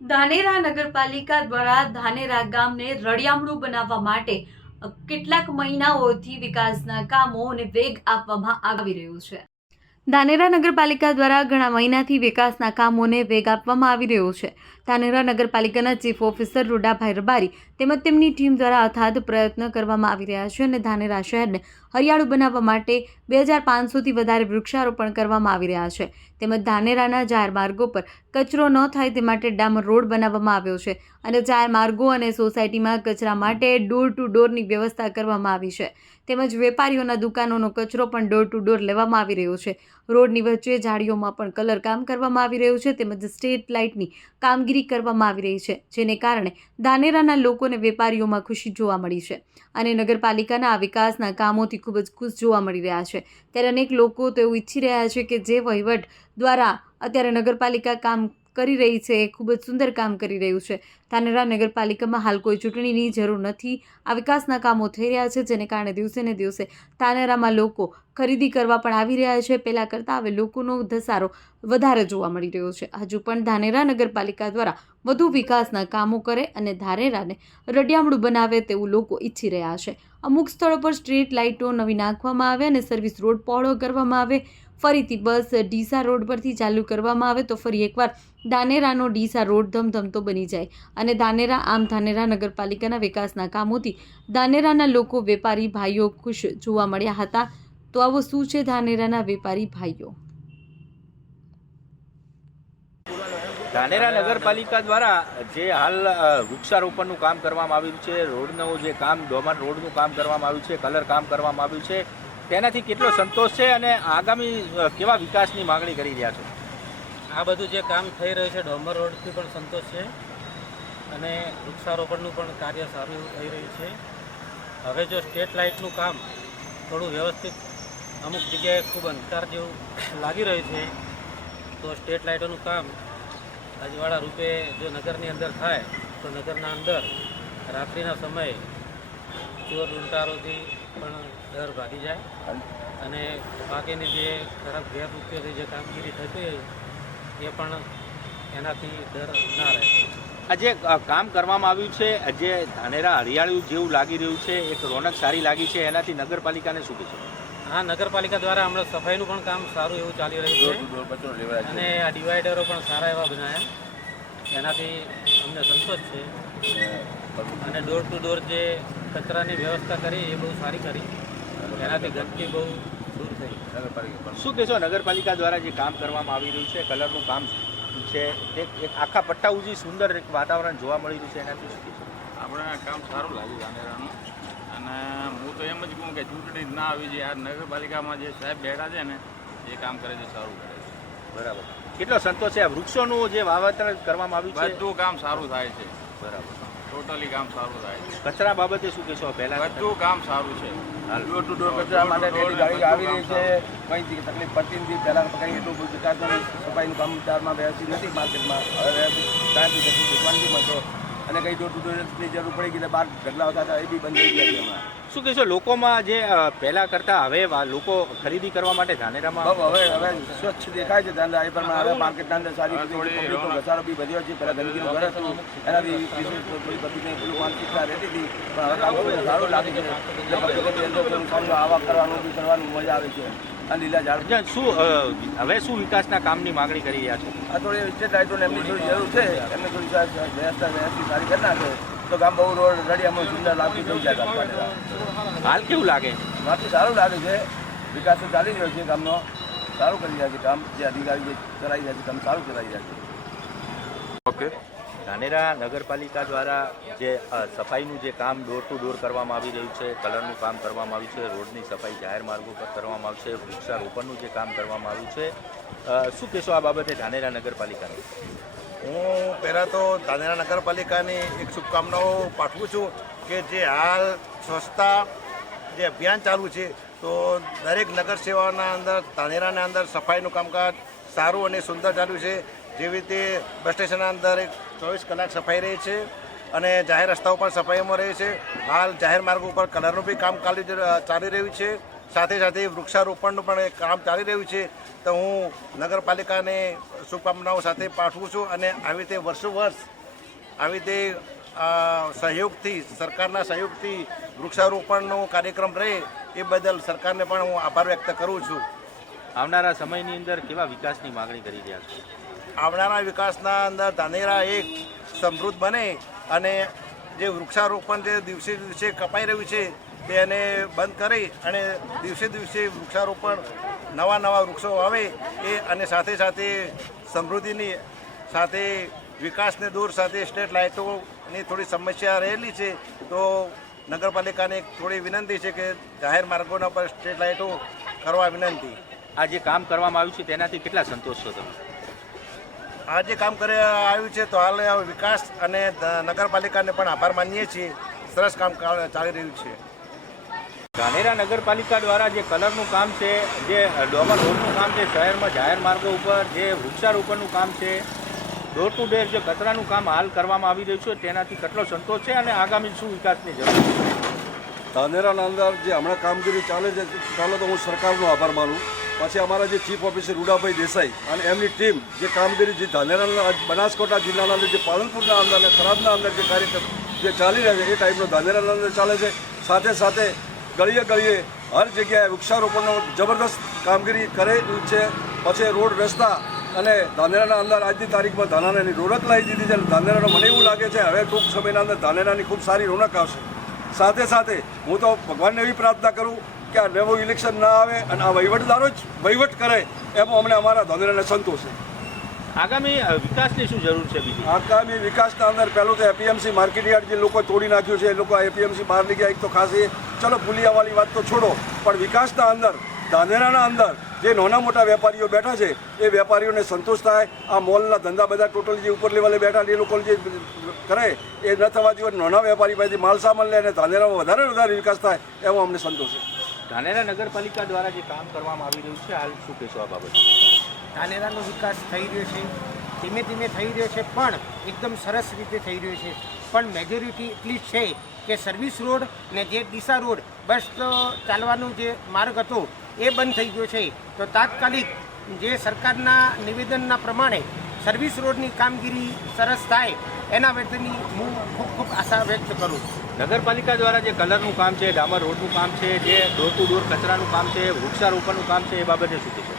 ધાનેરા નગરપાલિકા દ્વારા ધાનેરા ગામને રળિયામણું બનાવવા માટે કેટલાક મહિનાઓથી વિકાસના કામોને વેગ આપવામાં આવી રહ્યું છે. ધાનેરા નગરપાલિકા દ્વારા ઘણા મહિનાથી વિકાસના કામોને વેગ આપવામાં આવી રહ્યો છે. ધાનેરા નગરપાલિકાના ચીફ ઓફિસર રૂડાભાઈ રબારી તેમજ તેમની ટીમ દ્વારા અથાગ પ્રયત્ન કરવામાં આવી રહ્યા છે અને ધાનેરા શહેરને હરિયાળું બનાવવા માટે બે હજાર પાંચસોથી વધારે વૃક્ષારોપણ કરવામાં આવી રહ્યા છે. તેમજ ધાનેરાના જાહેર માર્ગો પર કચરો ન થાય તે માટે ડામર રોડ બનાવવામાં આવ્યો છે અને જાહેર માર્ગો અને સોસાયટીમાં કચરા માટે ડોર ટુ ડોરની વ્યવસ્થા કરવામાં આવી છે. તેમજ વેપારીઓના દુકાનોનો કચરો પણ ડોર ટુ ડોર લેવામાં આવી રહ્યો છે. રોડની વચ્ચે ઝાડીઓમાં પણ કલર કામ કરવામાં આવી રહ્યું છે તેમજ સ્ટ્રીટ લાઇટની કામગીરી કરવામાં આવી રહી છે, જેને કારણે ધાનેરાના લોકોને વેપારીઓમાં ખુશી જોવા મળી છે અને નગરપાલિકાના આ વિકાસના કામોથી ખૂબ જ ખુશ જોવા મળી રહ્યા છે. ત્યારે અનેક લોકો તો એવું ઈચ્છી રહ્યા છે કે જે વહીવટ દ્વારા અત્યારે નગરપાલિકા કામ કરી રહી છે, ખૂબ જ સુંદર કામ કરી રહ્યું છે. ધાનેરા નગરપાલિકામાં હાલ કોઈ ચૂંટણીની જરૂર નથી. આ વિકાસના કામો થઈ રહ્યા છે, જેને કારણે દિવસે ને દિવસે ધાનેરામાં લોકો ખરીદી કરવા પણ આવી રહ્યા છે. પહેલાં કરતાં હવે લોકોનો ધસારો વધારે જોવા મળી રહ્યો છે. હજુ પણ ધાનેરા નગરપાલિકા દ્વારા વધુ વિકાસના કામો કરે અને ધાનેરાને રડિયામણું બનાવે તેવું લોકો ઈચ્છી રહ્યા છે. અમુક સ્થળો પર સ્ટ્રીટ લાઇટો નવી નાખવામાં આવે અને સર્વિસ રોડ પહોળો કરવામાં આવે. ફરીથી બસ ડીસા રોડ પરથી ચાલુ કરવામાં આવે તો ફરી એકવાર ધાનેરાનો ડીસા રોડ ધમધમતો બની જાય અને ધાનેરા આમ ધાનેરા નગરપાલિકાના વિકાસના કામોથી ધાનેરાના લોકો, વેપારી ભાઈઓ ખુશ જોવા મળ્યા હતા. તો આવો શું છે ધાનેરાના વેપારી ભાઈઓ? ધાનેરા નગરપાલિકા દ્વારા જે હાલ વૃક્ષારોપણનું કામ કરવામાં આવ્યું છે, રોડનું જે કામ ડોમર રોડનું કામ કરવામાં આવ્યું છે, કલર કામ કરવામાં આવ્યું છે તેનાથી કેટલો સંતોષ છે અને આગામી કેવા વિકાસની માંગણી કરી રહ્યા છો? આ બધું જે કામ થઈ રહ્યું છે, ડોમર રોડથી પણ સંતોષ છે અને વૃક્ષારોપણનું પણ કાર્ય સારું એવું થઈ રહ્યું છે. હવે જો સ્ટેટ લાઇટનું કામ થોડું વ્યવસ્થિત, અમુક જગ્યાએ ખૂબ અંધકાર જેવું લાગી રહ્યું છે, તો સ્ટેટ લાઇટોનું કામ અજવાળા રૂપે જો નગરની અંદર થાય, તો નગરના અંદર રાત્રિના સમયે ચોર લૂંટારોથી પણ ડર ભાગી જાય. અને બાકીની જે ખરાબ ગેરવૃત્તિઓથી જે કામગીરી થતી હોય એ પણ એનાથી ડર ના રહે. આજે કામ કરવામાં આવ્યું છે જે ધાનેરા હરિયાળું જેવું લાગી રહ્યું છે એક રોનક સારી લાગી છે એનાથી નગરપાલિકાને શું કહેશો? હા નગરપાલિકા દ્વારા હમણાં સફાઈનું પણ કામ સારું એવું ચાલી રહ્યું છે. અને આ ડિવાઈડરો પણ સારા એવા બનાવ્યા એનાથી અમને સંતોષ છે. અને ડોર ટુ ડોર જે કચરાની વ્યવસ્થા કરી એ બહુ સારી કરી. એનાથી ગંદકી બહુ દૂર થઈ. શું કહેશો નગરપાલિકા દ્વારા જે કામ કરવામાં આવી રહ્યું છે કલરનું કામ છે એક એક આખા પટ્ટા ઉજી સુંદર એક વાતાવરણ જોવા મળી રહ્યું છે એનાથી શું કહેશો? આપણે કામ સારું લાગ્યું ધાનેરાનું. અને હું તો એમ જ કહું કે ચૂંટણી જ ના આવી જોઈએ આ નગરપાલિકામાં જે સાહેબ બેઠા છે ને એ કામ કરે છે સારું કરે છે. બરાબર. કેટલો સંતોષ છે આ વૃક્ષોનું જે વાવેતર કરવામાં આવ્યું છે? બધું કામ સારું થાય છે. બરાબર. ટોટલી કામ સારું થાય છે. કચરા બાબતે શું કહેશો? પહેલા બધું કામ સારું છે. ડોર ટુ ડોર કચરા માટે ગાડી આવી રહી છે. કંઈ તકલીફ પડતી નથી. પહેલાં કંઈ એટલું બધું વિકાસ સફાઈનું કામ ચારમાં વ્યવસ્થિત નથી માર્કેટમાં. હવે વ્યવસ્થિત ટાઈમથી તકલીફ ક્વોન્ટિટીમાં તો અને કંઈ ડોર ટુ ડોરની જરૂર પડી ગઈ બાર બહાર ઢગલા હતા એ બી બંધ થઈ ગયા છે હમણાં શું કહેશો લોકોમાં જે પહેલા કરતા હવે લોકો ખરીદી કરવા માટે ધાનેરામાં હવે હવે સ્વચ્છ દેખાય છે ધાંધા એ પ્રમાણે હવે માર્કેટના અંદર સારી રીતે ઘસારો બી વધ્યો છે. પહેલાં ગંદકીનું ઘર હતું. એનાથી થોડી બધી પેલું માનસિકતા રહેતી હતી. પણ હવે થોડું સારું લાગે છે. એટલે આવા કરવાનું બી કરવાનું મજા આવે છે. અને લીલા ઝાડ શું હવે શું વિકાસના કામની માંગણી કરી રહ્યા છો? આ થોડી સ્ટેટ લાઇટોને એમની થોડી જરૂર છે. એમને થોડી વ્યવસ્થા વ્યવસ્થિત સારી કરી નાખે. તો ગામ બહુ રોડ રડિયામાં સુંદર લાગતી થઈ જાય ગામ હાલ કેવું લાગે? બાકી સારું લાગે છે. વિકાસ તો ચાલી રહ્યો છે ગામનો. સારું કરી રહ્યા છે કામ જે અધિકારી જે કરાવી રહ્યા છે કામ સારું કરાવી રહ્યા છે. ઓકે. ધાનેરા નગરપાલિકા દ્વારા જે સફાઈનું જે કામ ડોર ટુ ડોર કરવામાં આવી રહ્યું છે કલરનું કામ કરવામાં આવ્યું છે રોડની સફાઈ જાહેર માર્ગો પર કરવામાં આવશે વૃક્ષારોપણનું જે કામ કરવામાં આવ્યું છે. શું કહેશો આ બાબતે ધાનેરા નગરપાલિકાને? હું પહેલાં તો ધાનેરા નગરપાલિકાની એક શુભકામનાઓ પાઠવું છું કે જે હાલ સ્વચ્છતા જે અભિયાન ચાલુ છે, તો દરેક નગર સેવાના અંદર, ધાનેરાના અંદર સફાઈનું કામકાજ સારું અને સુંદર ચાલ્યું છે. જેવી રીતે બસ સ્ટેશનના અંદર એક ચોવીસ કલાક સફાઈ રહે છે અને જાહેર રસ્તાઓ પણ સફાઈમાં રહે છે. હાલ જાહેર માર્ગો ઉપર કલરનું બી કામ ચાલી રહ્યું છે. સાથે સાથે વૃક્ષારોપણનું પણ એક કામ ચાલી રહ્યું છે. તો હું નગરપાલિકાને શુભકામનાઓ સાથે પાઠવું છું અને આવી રીતે વર્ષો વર્ષ આવી રીતે સહયોગથી સરકારના સહયોગથી વૃક્ષારોપણનો કાર્યક્રમ રહે એ બદલ સરકારને પણ હું આભાર વ્યક્ત કરું છું. આવનારા સમયની અંદર કેવા વિકાસની માગણી કરી રહ્યા છો? આવનારા વિકાસના અંદર ધાનેરા એક સમૃદ્ધ બને અને જે વૃક્ષારોપણ જે દિવસે દિવસે કપાઈ રહ્યું છે તેને બંધ કરી અને દિવસે દિવસે વૃક્ષારોપણ નવા નવા વૃક્ષો આવે એ અને સાથે સાથે સમૃદ્ધિની સાથે વિકાસને દૂર સાથે સ્ટેટ લાઇટોની થોડી સમસ્યા રહેલી છે તો નગરપાલિકાને એક થોડી વિનંતી છે કે જાહેર માર્ગોના પર સ્ટ્રીટ લાઇટો કરવા વિનંતી. આ જે કામ કરવામાં આવ્યું છે તેનાથી કેટલા સંતોષ છો તમે? આ જે કામ કરી આવ્યું છે તો હાલ વિકાસ અને નગરપાલિકાને પણ આભાર માનીએ છીએ. સરસ કામ ચાલી રહ્યું છે. ધાનેરા નગરપાલિકા દ્વારા જે કલરનું કામ છે, જે ડોમર રોડનું કામ છે, શહેરમાં જાહેર માર્ગો ઉપર જે વૃક્ષારોપણનું કામ છે ડોર ટુ ડોર જે કચરાનું કામ હાલ કરવામાં આવી રહ્યું છે, તેનાથી કેટલો સંતોષ છે અને આગામી શું વિકાસની જરૂર છે? ધાનેરાના અંદર જે હમણાં કામગીરી ચાલે છે, ચાલો તો હું સરકારનો આભાર માનું. પછી અમારા જે ચીફ ઓફિસર રૂડાભાઈ દેસાઈ અને એમની ટીમ જે કામગીરી જે ધાનેરાના બનાસકાંઠા જિલ્લાના અંદર જે પાલનપુરના અંદર અને થરાદના અંદર જે કાર્યક્રમ જે ચાલી રહ્યા છે, એ ટાઈપનો ધાનેરાના અંદર ચાલે છે. સાથે સાથે ગળીએ ગળીએ હર જગ્યાએ વૃક્ષારોપણનો જબરદસ્ત કામગીરી કરેલું છે. પછી રોડ રસ્તા અને ધાનેરાના અંદર આજની તારીખમાં ધાનેરાની રોનક લાવી દીધી છે. અને ધાનેરાનો મને એવું લાગે છે, હવે ટૂંક સમયના અંદર ધાનેરાની ખૂબ સારી રોનક આવશે. સાથે સાથે હું તો ભગવાનને એવી પ્રાર્થના કરું કે આ નવું ઇલેક્શન ના આવે અને આ વહીવટદારો જ વહીવટ કરે એમાં અમને અમારા ધાનેરાને સંતોષ. આગામી વિકાસની શું જરૂર છે બીજી? આગામી વિકાસના અંદર પહેલું તો એપીએમસી માર્કેટ યાર્ડ જે લોકો તોડી નાખ્યું છે એ લોકો એપીએમસી બહાર લઈ ગયા એક તો ખાસ એ ચલો ભૂલિયાવાળી વાત તો છોડો પણ વિકાસના અંદર ધાનેરાના અંદર જે નાના મોટા વેપારીઓ બેઠા છે એ વેપારીઓને સંતોષ થાય આ મોલના ધંધા બધા ટોટલ જે ઉપર લેવલે બેઠા એ લોકો જે કરે એ ન થવા જોઈએ નાના વેપારી પાસેથી માલ સામાન લે અને ધાનેરામાં વધારે વધારે વિકાસ થાય એવો અમને સંતોષ છે. ધાનેરા નગરપાલિકા દ્વારા જે કામ કરવામાં આવી રહ્યું છે હાલ શું કહેશો આ બાબતે? ધાનેરાનો વિકાસ થઈ રહ્યો છે, ધીમે ધીમે થઈ રહ્યો છે, પણ એકદમ સરસ રીતે થઈ રહ્યો છે. પણ મેજોરિટી એટલી છે કે સર્વિસ રોડ ને જે ડીસા રોડ બસ ચાલવાનો જે માર્ગ હતો, એ બંધ થઈ ગયો છે. તો તાત્કાલિક જે સરકારના નિવેદનના પ્રમાણે સર્વિસ રોડની કામગીરી સરસ થાય, એના વેતનની હું ખૂબ ખૂબ આશા વ્યક્ત કરું નગરપાલિકા દ્વારા જે કલરનું કામ છે, ડામર રોડનું કામ છે, જે ડોર ટુ ડોર કચરાનું કામ છે, વૃક્ષારોપણનું કામ છે, એ બાબતે શું કહેશો?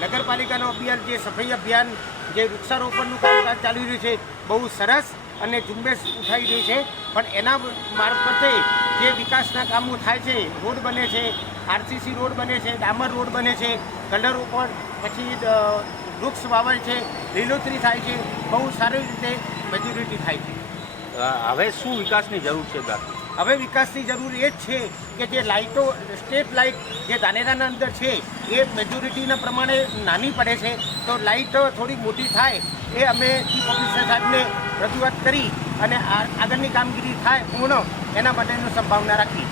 નગરપાલિકાનો અભિયાન, જે સફાઈ અભિયાન, જે વૃક્ષારોપણનું કામકાજ ચાલી રહ્યું છે, બહુ સરસ અને ઝુંબેશ ઉઠાવી રહ્યું છે. પણ એના મારફતે જે વિકાસના કામો થાય છે, રોડ બને છે, આરસીસી રોડ બને છે, ડામર રોડ બને છે કલર ઉપર પછી વૃક્ષ વાવર છે, લીલોતરી થાય છે, બહુ સારી રીતે મેજોરિટી થાય છે. હવે શું વિકાસની જરૂર છે બાકી હવે વિકાસની જરૂર એ જ છે કે જે લાઇટો સ્ટેપ લાઇટ જે ધાનેરાના અંદર છે, એ મેજોરિટીના પ્રમાણે નાની પડે છે. તો લાઇટ થોડી મોટી થાય એ અમે ચીફ ઓફિસર સાહેબને રજૂઆત કરી અને આગળની કામગીરી થાય પૂર્ણ એના માટેની સંભાવના રાખી.